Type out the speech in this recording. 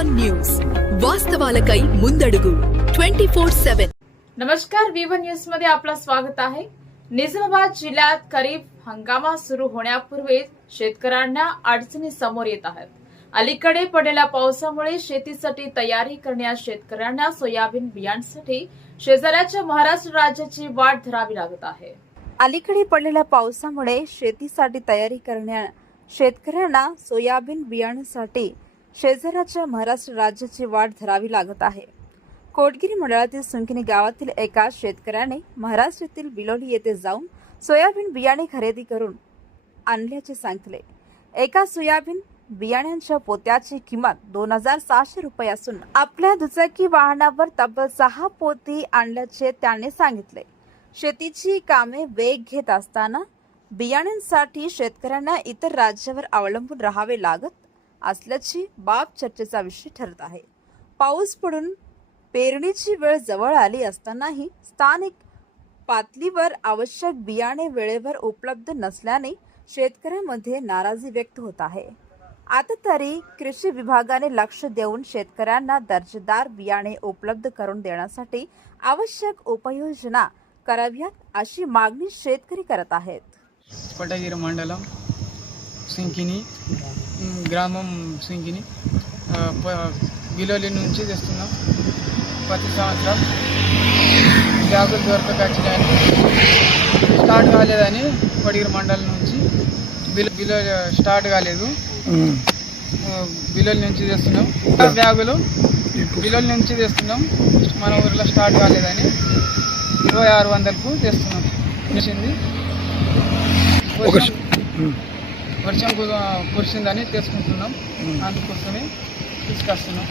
V1 news वास्तवालकై ముందడుగు 24/7. नमस्कार, V1 news मध्ये आपलं स्वागत आहे. निजामाबाद जिल्ह्यात खरीप हंगामा सुरू होण्यापूर्वीच शेतकऱ्यांना अडचणी समोर येत आहेत. अलीकडे पडलेल्या पावसामुळे शेतीसाठी तयारी करण्यास शेतकऱ्यांना सोयाबीन बियाण्यासाठी शेजाऱ्याच्या महाराष्ट्र राज्याची वाट धरावी लागत आहे. अलीकडे पडलेल्या पावसामुळे शेतीसाठी तयारी करण्या शेतकऱ्यांना सोयाबीन बियाण्यासाठी शेजाऱ्याच्या महाराष्ट्र राज्याची वाट धरावी लागत आहे. कोटगिरी मंडळातील सुंकिनी गावातील एका शेतकऱ्याने महाराष्ट्रातील बिलोली येथे जाऊन सोयाबीन बियाणे खरेदी करून आणल्याचे सांगितले. एका सोयाबीन बियाण्यांच्या पोत्याची किंमत 2600 रुपये असून आपल्या दुचाकी वाहनावर तब्बल 6 पोती आणल्याचे त्याने सांगितले. शेतीची कामे वेग घेत असताना बियाण्यांसाठी शेतकऱ्यांना इतर राज्यावर अवलंबून राहावे लागत असल्याची बाब चर्चेचा विषय ठरत आहे. पाऊस पडून पेरणीची वेळ जवळ आली असतानाही स्थानिक पातळीवर आवश्यक बियाणे वेळेवर उपलब्ध नसल्याने शेतकऱ्यांमध्ये नाराजी व्यक्त होत आहे. आता तरी कृषी विभागाने लक्ष देऊन शेतकऱ्यांना दर्जेदार बियाणे उपलब्ध करून देण्यासाठी आवश्यक उपाययोजना कराव्यात अशी मागणी शेतकरी करत आहेत. कोटगिरी मंडलम సింకిని గ్రామం సింకిని బిలోలి నుంచి తెస్తున్నాం. ప్రతి సంవత్సరం బ్యాగులు దొరకకొచ్చినాయని స్టార్ట్ కాలేదని కోటగిరి మండలం నుంచి బిలోలి స్టార్ట్ కాలేదు. బిలోలి నుంచి తెస్తున్నాం. బ్యాగులు బిలోలి నుంచి తెస్తున్నాం. మన ఊరిలో స్టార్ట్ కాలేదని 2600కు తెస్తున్నాం. వచ్చింది వర్షం కురిసిందని తీసుకుంటున్నాం. అందుకోసమే తీసుకొస్తున్నాం.